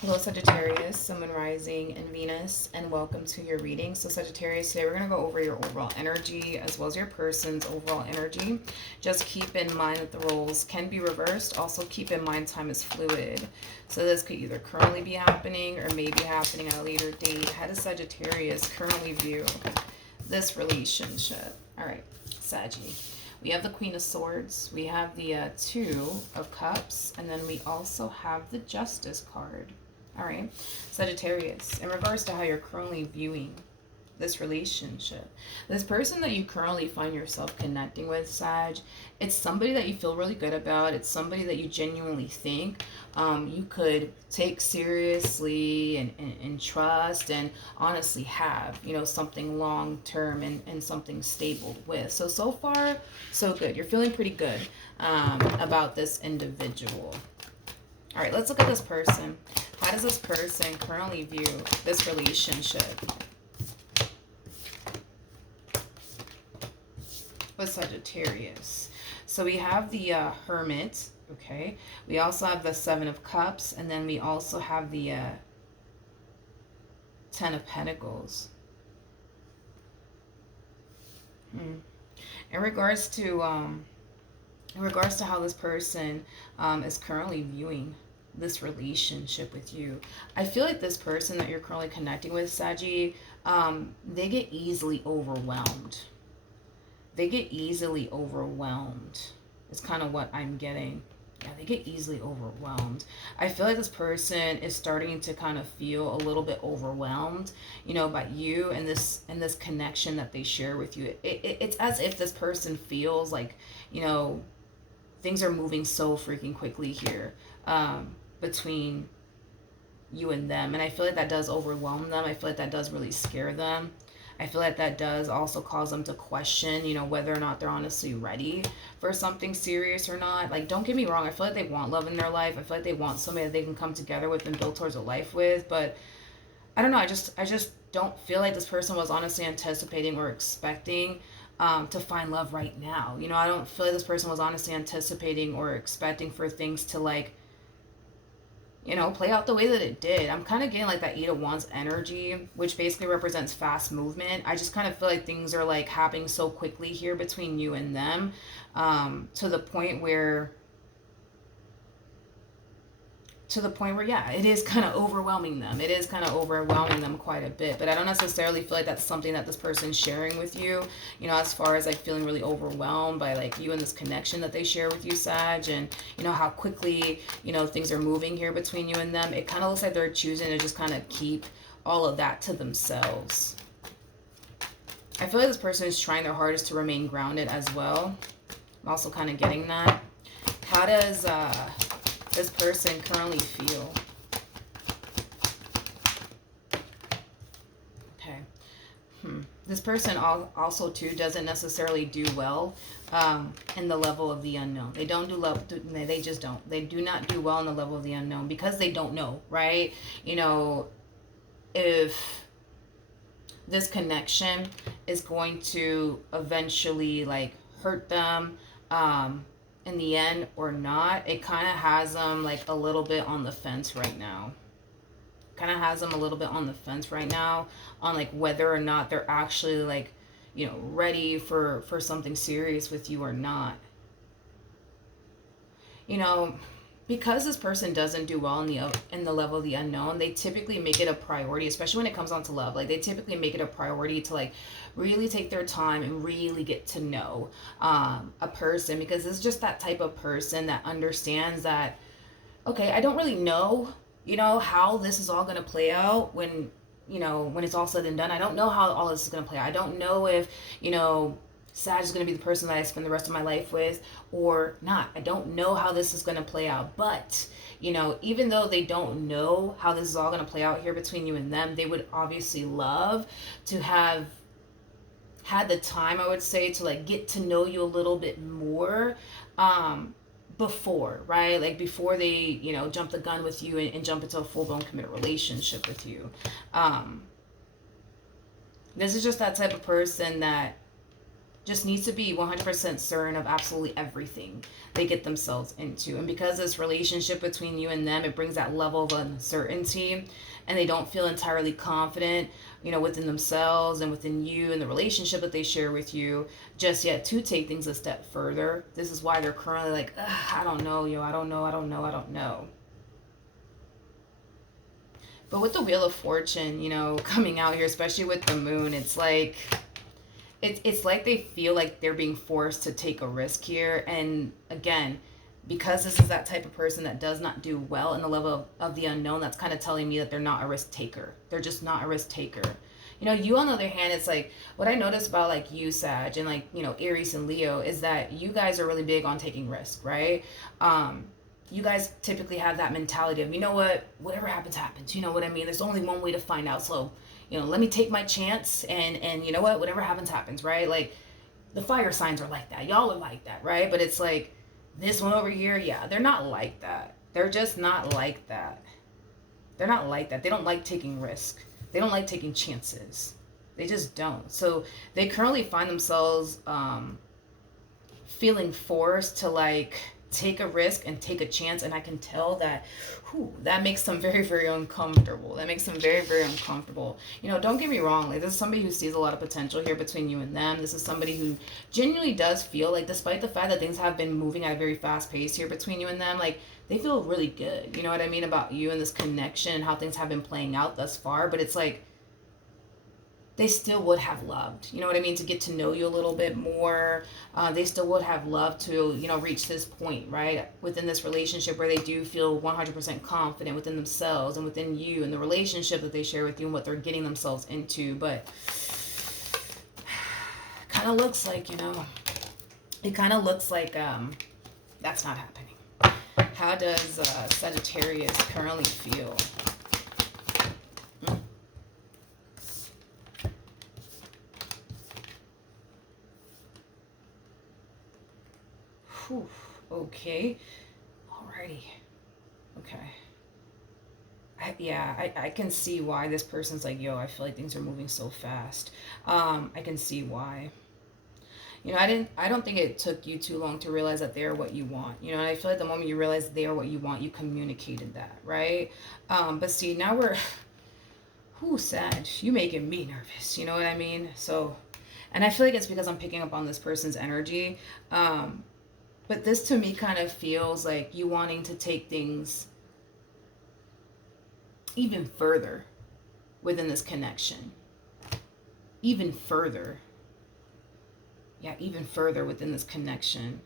Hello, Sagittarius, Sun, Moon, Rising, and Venus, and welcome to your reading. So, Sagittarius, today we're going to go over your overall energy as well as your person's overall energy. Just keep in mind that the roles can be reversed. Also, keep in mind time is fluid. So, this could either currently be happening or maybe happening at a later date. How does Sagittarius currently view this relationship? All right, Saggy. We have the Queen of Swords, we have the Two of Cups, and then we also have the Justice card. All right, Sagittarius, in regards to how you're currently viewing this relationship, this person that you currently find yourself connecting with, Sag, it's somebody that you feel really good about. It's somebody that you genuinely think you could take seriously and trust and honestly have, you know, something long term and something stable with. So far, so good. You're feeling pretty good about this individual. All right, let's look at this person. How does this person currently view this relationship with Sagittarius? So we have the Hermit, okay? We also have the Seven of Cups, and then we also have the Ten of Pentacles. In regards to how this person is currently viewing this relationship with you, I feel like this person that you're currently connecting with, Saggy, they get easily overwhelmed. They get easily overwhelmed. It's kind of what I'm getting. Yeah, they get easily overwhelmed. I feel like this person is starting to kind of feel a little bit overwhelmed, you know, by you and this connection that they share with you. It's as if this person feels like, you know, things are moving so freaking quickly here between you and them. And I feel like that does overwhelm them. I feel like that does really scare them. I feel like that does also cause them to question, you know, whether or not they're honestly ready for something serious or not. Like, don't get me wrong. I feel like they want love in their life. I feel like they want somebody that they can come together with and build towards a life with. But I don't know. I just don't feel like this person was honestly anticipating or expecting to find love right now. You know, I don't feel like this person was honestly anticipating or expecting for things to, like, you know, play out the way that it did. I'm kind of getting like that Eight of Wands energy, which basically represents fast movement. I just kind of feel like things are like happening so quickly here between you and them, to the point where yeah, it is kind of overwhelming them. It is kind of overwhelming them quite a bit. But I don't necessarily feel like that's something that this person's sharing with you, you know, as far as like feeling really overwhelmed by like you and this connection that they share with you, Sag, and you know how quickly, you know, things are moving here between you and them. It kind of looks like they're choosing to just kind of keep all of that to themselves. I feel like this person is trying their hardest to remain grounded as well. I'm also kind of getting that. How does this person currently feel? Okay. This person also too doesn't necessarily do well in the level of the unknown. They don't do love. They just don't. They do not do well in the level of the unknown because they don't know, right? You know, if this connection is going to eventually like hurt them in the end or not, it kind of has them like a little bit on the fence right now. Kind of has them a little bit on the fence right now on like whether or not they're actually like, you know, ready for something serious with you or not. You know, because this person doesn't do well in the level of the unknown, they typically make it a priority, especially when it comes on to love. Like, they typically make it a priority to like really take their time and really get to know a person, because it's just that type of person that understands that, okay, I don't really know, you know, how this is all going to play out when, you know, when it's all said and done. I don't know how all this is going to play out. I don't know if, you know, Sag is going to be the person that I spend the rest of my life with or not. I don't know how this is going to play out. But, you know, even though they don't know how this is all going to play out here between you and them, they would obviously love to have had the time, I would say, to like get to know you a little bit more before, right? Like before they, you know, jump the gun with you and jump into a full-blown committed relationship with you. This is just that type of person that just needs to be 100% certain of absolutely everything they get themselves into. And because this relationship between you and them, it brings that level of uncertainty, and they don't feel entirely confident, within themselves and within you and the relationship that they share with you just yet to take things a step further. This is why they're currently like, I don't know, I don't know, I don't know, I don't know. But with the Wheel of Fortune, coming out here, especially with the moon, it's like it's like they feel like they're being forced to take a risk here. And again, because this is that type of person that does not do well in the level of the unknown, that's kind of telling me that they're not a risk taker. They're just not a risk taker. You on the other hand, it's like what I notice about like you, Sag, and like, Aries and Leo is that you guys are really big on taking risk, right? You guys typically have that mentality of, whatever happens, happens. You know what I mean? There's only one way to find out. So, let me take my chance and whatever happens, happens, right? Like the fire signs are like that. Y'all are like that, right? But it's like this one over here, yeah, they're not like that. They're just not like that. They're not like that. They don't like taking risk. They don't like taking chances. They just don't. So they currently find themselves feeling forced to like take a risk and take a chance, and I can tell that that makes them very, very uncomfortable. That makes them very, very uncomfortable. Don't get me wrong, like this is somebody who sees a lot of potential here between you and them. This is somebody who genuinely does feel like, despite the fact that things have been moving at a very fast pace here between you and them, like they feel really good, you know what I mean, about you and this connection and how things have been playing out thus far. But it's like they still would have loved, you know what I mean, to get to know you a little bit more. They still would have loved to, reach this point, right, within this relationship where they do feel 100% confident within themselves and within you and the relationship that they share with you and what they're getting themselves into. But kind of looks like, it kind of looks like that's not happening. How does Sagittarius currently feel? Whew. Okay. Alrighty. Okay. I can see why this person's like, yo, I feel like things are moving so fast. I can see why. I don't think it took you too long to realize that they are what you want. And I feel like the moment you realize they are what you want, you communicated that, right? But see, now we're, Sag, you making me nervous. You know what I mean? So, and I feel like it's because I'm picking up on this person's energy. But this to me kind of feels like you wanting to take things even further within this connection. Even further. Yeah, even further within this connection.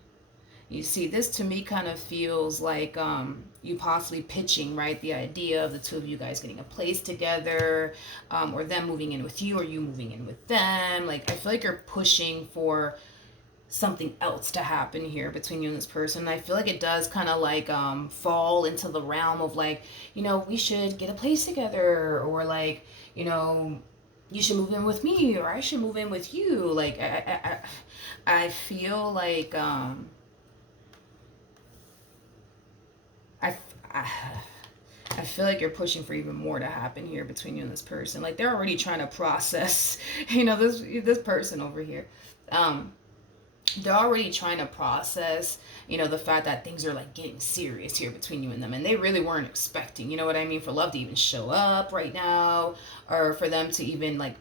You see, this to me kind of feels like you possibly pitching, right, the idea of the two of you guys getting a place together, or them moving in with you or you moving in with them. Like, I feel like you're pushing for something else to happen here between you and this person. I feel like it does kind of like fall into the realm of like, we should get a place together, or like, you should move in with me, or I should move in with you. Like I feel like I feel like you're pushing for even more to happen here between you and this person. Like they're already trying to process, this person over here. They're already trying to process, the fact that things are like getting serious here between you and them. And they really weren't expecting, you know what I mean, for love to even show up right now, or for them to even like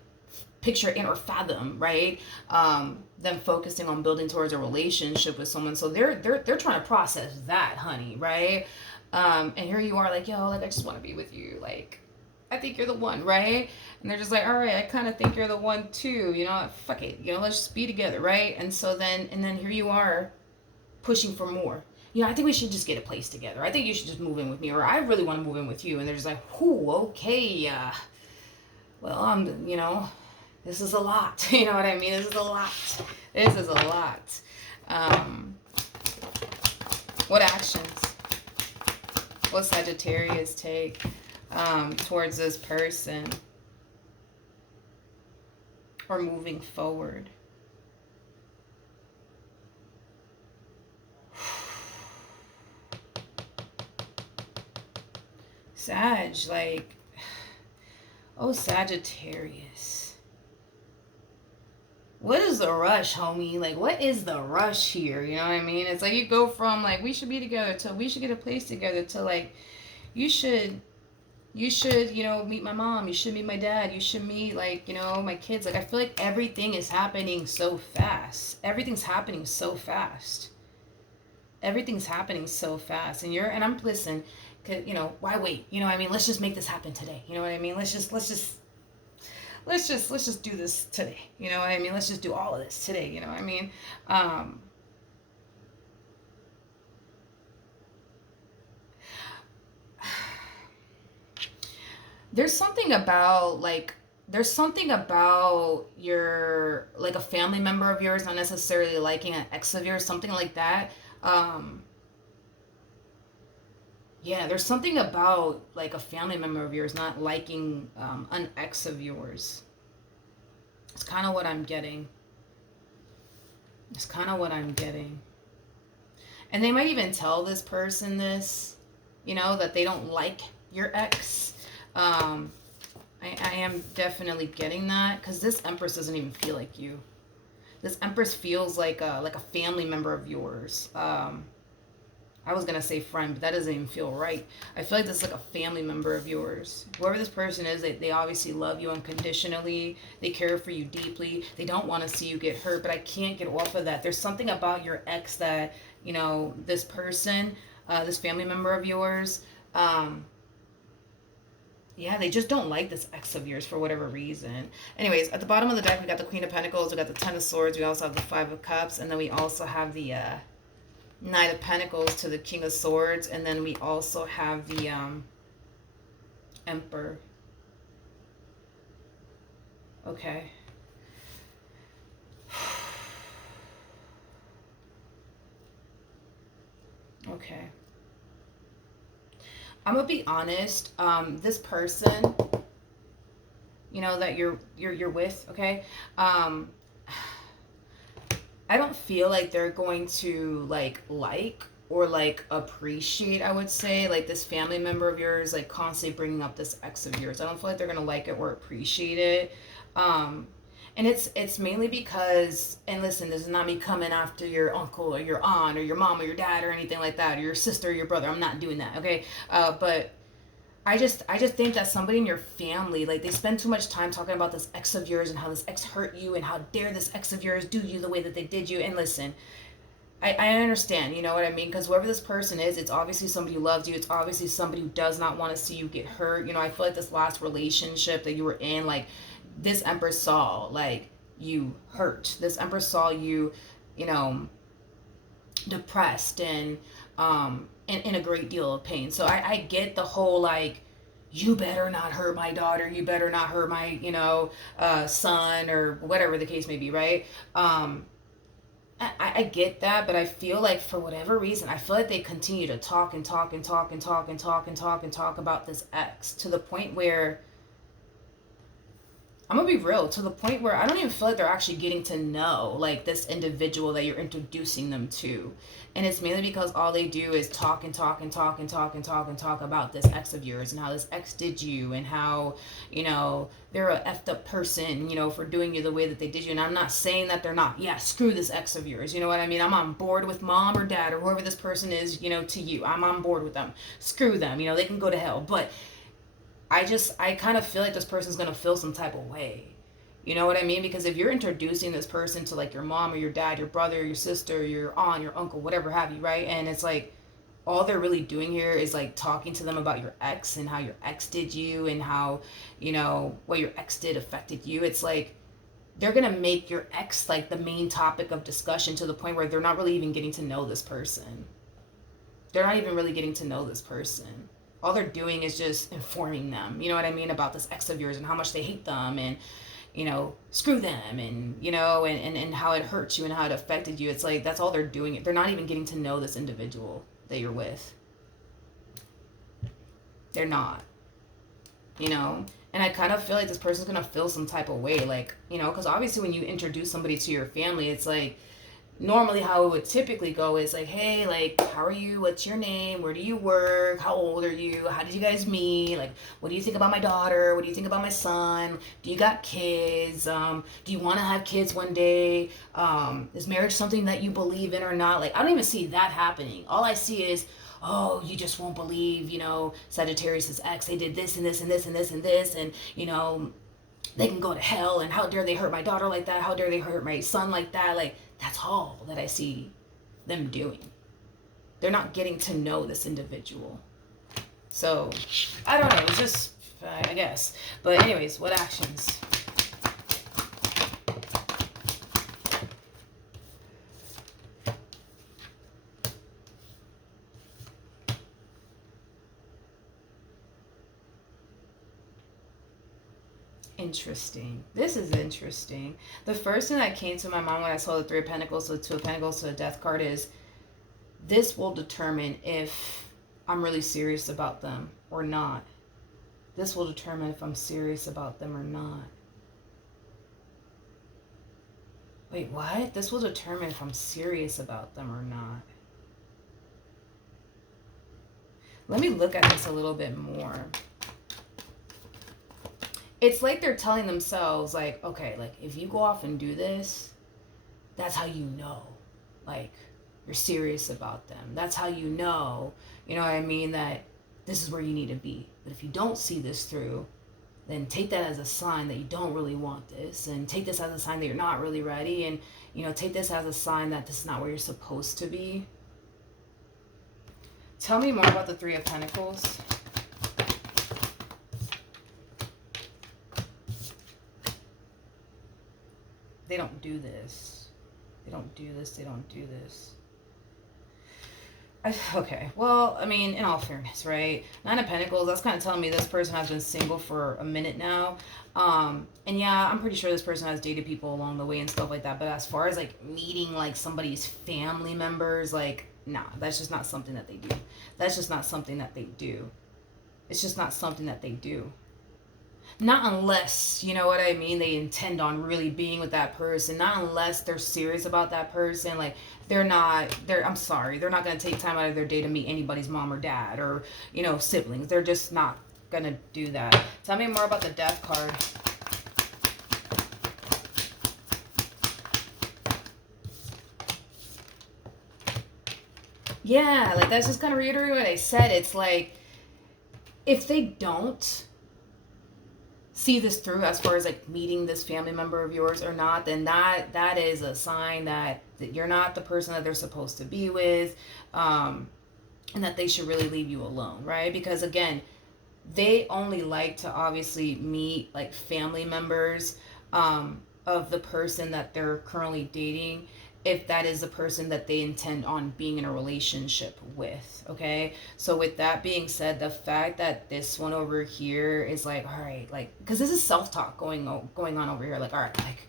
picture in or fathom, right? Them focusing on building towards a relationship with someone. So they're trying to process that, honey, right? And here you are like, yo, like I just want to be with you. Like, I think you're the one, right? And they're just like, all right, I kind of think you're the one too, fuck it, let's just be together, right? And so then here you are pushing for more. I think we should just get a place together. I think you should just move in with me, or I really want to move in with you. And they're just like, okay, well, this is a lot. You know what I mean? This is a lot. This is a lot. What actions will Sagittarius take towards this person, or moving forward? Sag, like, oh, Sagittarius. what is the rush, homie? Like, what is the rush here? You know what I mean? It's like you go from like we should be together to we should get a place together to like you should you know meet my mom, you should meet my dad, you should meet like you know my kids. Like I feel like everything is happening so fast. Everything's happening so fast. Everything's happening so fast, and I'm listen. You know why wait? You know what I mean? Let's just make this happen today. You know what I mean? Let's just do this today. You know what I mean? Let's just do all of this today. You know what I mean? Um, there's something about like there's something about your like a family member of yours not necessarily liking an ex of yours, something like that. Um, yeah, there's something about like a family member of yours not liking an ex of yours. It's kind of what I'm getting. It's kind of what I'm getting. And they might even tell this person this, you know, that they don't like your ex. Um, I am definitely getting that because this Empress doesn't even feel like you. This Empress feels like a family member of yours. I was gonna say friend, but that doesn't even feel right. I feel like this is like a family member of yours. Whoever this person is, they obviously love you unconditionally. They care for you deeply. They don't want to see you get hurt, but I can't get off of that. There's something about your ex that, you know, this person, this family member of yours, yeah, they just don't like this ex of yours for whatever reason. Anyways, at the bottom of the deck, we got the Queen of Pentacles, we got the Ten of Swords, we also have the Five of Cups, and then we also have the Knight of Pentacles to the King of Swords, and then we also have the Emperor. Okay. Okay. I'm gonna be honest. This person, you know, that you're with, okay? Um, I don't feel like they're going to like or like appreciate, I would say, like this family member of yours like constantly bringing up this ex of yours. I don't feel like they're gonna like it or appreciate it. Um, and it's mainly because, and listen, this is not me coming after your uncle or your aunt or your mom or your dad or anything like that, or your sister or your brother. I'm not doing that, okay? But I just think that somebody in your family, like they spend too much time talking about this ex of yours and how this ex hurt you and how dare this ex of yours do you the way that they did you. And listen, I understand, you know what I mean? Because whoever this person is, it's obviously somebody who loves you. It's obviously somebody who does not want to see you get hurt. You know, I feel like this last relationship that you were in, like this Empress saw like you hurt. This Empress saw you, you know, depressed and in a great deal of pain. So I get the whole like you better not hurt my daughter, you better not hurt my, you know, son or whatever the case may be, right? I get that, but I feel like for whatever reason, I feel like they continue to talk and talk and talk and talk and talk and talk and talk about this ex to the point where I'm gonna be real, to the point where I don't even feel like they're actually getting to know like this individual that you're introducing them to. And it's mainly because all they do is talk and talk and talk and talk and talk and talk about this ex of yours and how this ex did you and how, you know, they're a effed up person, you know, for doing you the way that they did you. And I'm not saying that they're not. Yeah, screw this ex of yours. You know what I mean? I'm on board with mom or dad or whoever this person is, you know, to you. I'm on board with them. Screw them. You know, they can go to hell. But I kind of feel like this person's gonna feel some type of way. You know what I mean? Because if you're introducing this person to like your mom or your dad, your brother, your sister, your aunt, your uncle, whatever have you, right? And it's like all they're really doing here is like talking to them about your ex and how your ex did you and how, you know, what your ex did affected you. It's like they're gonna make your ex like the main topic of discussion to the point where they're not really even getting to know this person. They're not even really getting to know this person. All they're doing is just informing them, you know what I mean, about this ex of yours and how much they hate them and, you know, screw them and, you know, and how it hurt you and how it affected you. It's like that's all they're doing. They're not even getting to know this individual that you're with. They're not, you know? And I kind of feel like this person's gonna feel some type of way, like, you know, because obviously when you introduce somebody to your family, it's like normally how it would typically go is like, hey, like, how are you? What's your name? Where do you work? How old are you? How did you guys meet? Like, what do you think about my daughter? What do you think about my son? Do you got kids? Do you want to have kids one day? Is marriage something that you believe in or not? Like, I don't even see that happening. All I see is, oh, you just won't believe, Sagittarius' ex, they did this and this and this and this and this, and, they can go to hell, and how dare they hurt my daughter like that? How dare they hurt my son like that? Like, that's all that I see them doing. They're not getting to know this individual. So, I don't know. It's just, I guess. But anyways, what actions? Interesting. This is interesting. The first thing that came to my mind when I saw the Three of Pentacles, so Two of Pentacles, so the Death card is, this will determine if I'm really serious about them or not. This will determine if I'm serious about them or not. Wait, what? This will determine if I'm serious about them or not. Let me look at this a little bit more. It's like they're telling themselves, like, okay, like, if you go off and do this, that's how you know, like, you're serious about them. That's how you know what I mean, that this is where you need to be. But if you don't see this through, then take that as a sign that you don't really want this, and take this as a sign that you're not really ready, and, take this as a sign that this is not where you're supposed to be. Tell me more about the Three of Pentacles. They don't do this. They don't do this. They don't do this. Okay, well, I mean, in all fairness, right? Nine of Pentacles, that's kind of telling me this person has been single for a minute now. And yeah, I'm pretty sure this person has dated people along the way and stuff like that. But as far as, like, meeting, like, somebody's family members, like, nah, that's just not something that they do. That's just not something that they do. It's just not something that they do. Not unless, you know what I mean, they intend on really being with that person. Not unless they're serious about that person. Like, I'm sorry, they're not going to take time out of their day to meet anybody's mom or dad or, siblings. They're just not going to do that. Tell me more about the Death card. Yeah, like, that's just kind of reiterating what I said. It's like, if they don't see this through as far as, like, meeting this family member of yours or not, then that is a sign that you're not the person that they're supposed to be with, and that they should really leave you alone, right? Because, again, they only like to obviously meet, like, family members of the person that they're currently dating, if that is the person that they intend on being in a relationship with, okay? So with that being said, the fact that this one over here is like, all right, like, because this is self-talk going on over here, like, all right, like,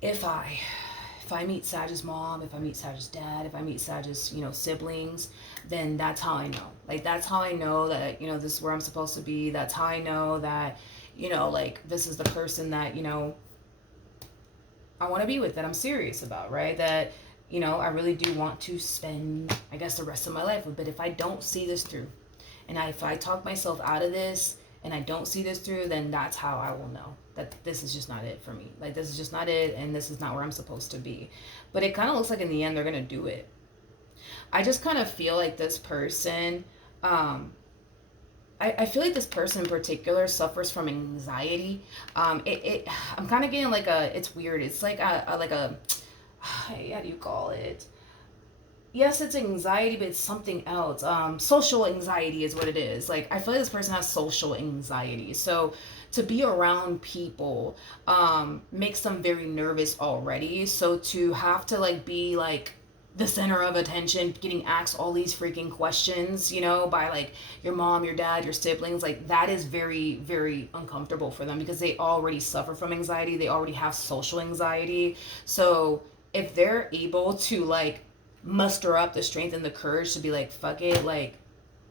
if I meet Sag's mom, if I meet Sag's dad, if I meet Sag's, siblings, then that's how I know. Like, that's how I know that, this is where I'm supposed to be. That's how I know that, like, this is the person that, I want to be with, that I'm serious about, right? That, I really do want to spend, I guess, the rest of my life with. But if I don't see this through, and if I talk myself out of this, and I don't see this through, then that's how I will know that this is just not it for me. Like, this is just not it, and this is not where I'm supposed to be. But it kind of looks like in the end, they're going to do it. I just kind of feel like this person, I feel like this person in particular suffers from anxiety. I'm kind of getting like it's weird. It's like a how do you call it? Yes, it's anxiety, but it's something else. Social anxiety is what it is. Like, I feel like this person has social anxiety. So to be around people makes them very nervous already. So to have to, like, be, like, the center of attention, getting asked all these freaking questions, by, like, your mom, your dad, your siblings, like, that is very, very uncomfortable for them because they already suffer from anxiety. They already have social anxiety. So if they're able to, like, muster up the strength and the courage to be like, fuck it, like,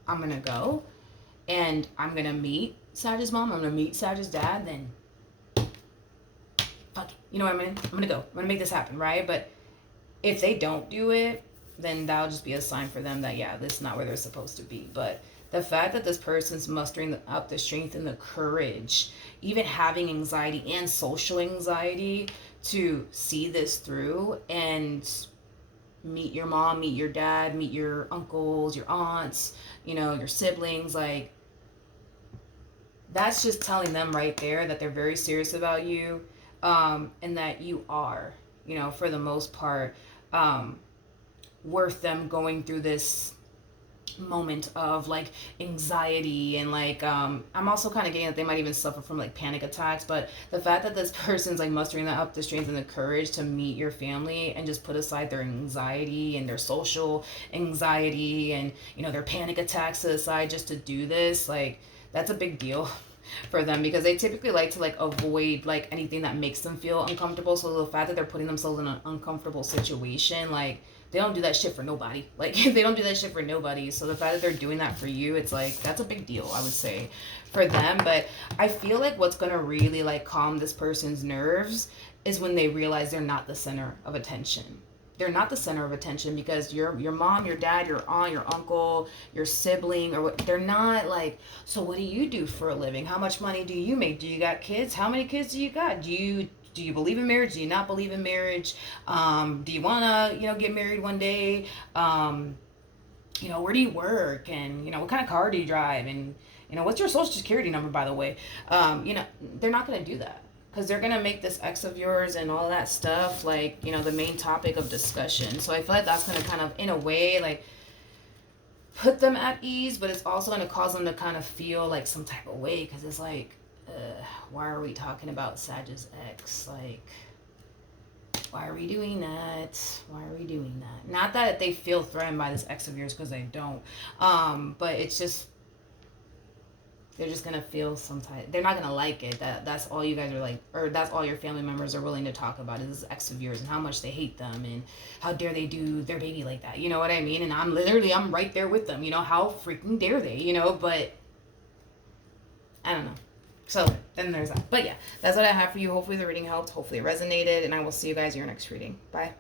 I'm gonna go and I'm gonna meet Sag's mom, I'm gonna meet Sag's dad, then fuck it. You know what I mean? I'm gonna go. I'm gonna make this happen, right? But If they don't do it, then that'll just be a sign for them that, yeah, this is not where they're supposed to be. But the fact that this person's mustering up the strength and the courage, even having anxiety and social anxiety, to see this through and meet your mom, meet your dad, meet your uncles, your aunts, your siblings, like, that's just telling them right there that they're very serious about you, and that you are, for the most part, um, worth them going through this moment of like anxiety. And like, I'm also kind of getting that they might even suffer from like panic attacks. But the fact that this person's like mustering that up the strength and the courage to meet your family and just put aside their anxiety and their social anxiety and their panic attacks to the side just to do this, like, that's a big deal for them, because they typically like to like avoid like anything that makes them feel uncomfortable. So the fact that they're putting themselves in an uncomfortable situation, like, they don't do that shit for nobody. Like, they don't do that shit for nobody. So the fact that they're doing that for you, it's like, that's a big deal, I would say, for them. But I feel like what's gonna really like calm this person's nerves is when they realize they're not the center of attention. They're not the center of attention, because your mom, your dad, your aunt, your uncle, your sibling, or what, they're not like, so what do you do for a living? How much money do you make? Do you got kids? How many kids do you got? Do you believe in marriage? Do you not believe in marriage? Do you want to, get married one day? Where do you work? And, what kind of car do you drive? And, what's your social security number, by the way? They're not going to do that, because they're going to make this ex of yours and all that stuff, like, the main topic of discussion. So I feel like that's going to kind of, in a way, like, put them at ease, but it's also going to cause them to kind of feel like some type of way, because it's like, why are we talking about Sag's ex? Like, why are we doing that? Why are we doing that? Not that they feel threatened by this ex of yours, because they don't. But it's just, they're just gonna feel some type. They're not gonna like it. That's all you guys are like, or that's all your family members are willing to talk about, is this ex of yours and how much they hate them and how dare they do their baby like that. You know what I mean? And I'm right there with them. How freaking dare they? But I don't know. So then there's that. But yeah, that's what I have for you. Hopefully the reading helped. Hopefully it resonated. And I will see you guys in your next reading. Bye.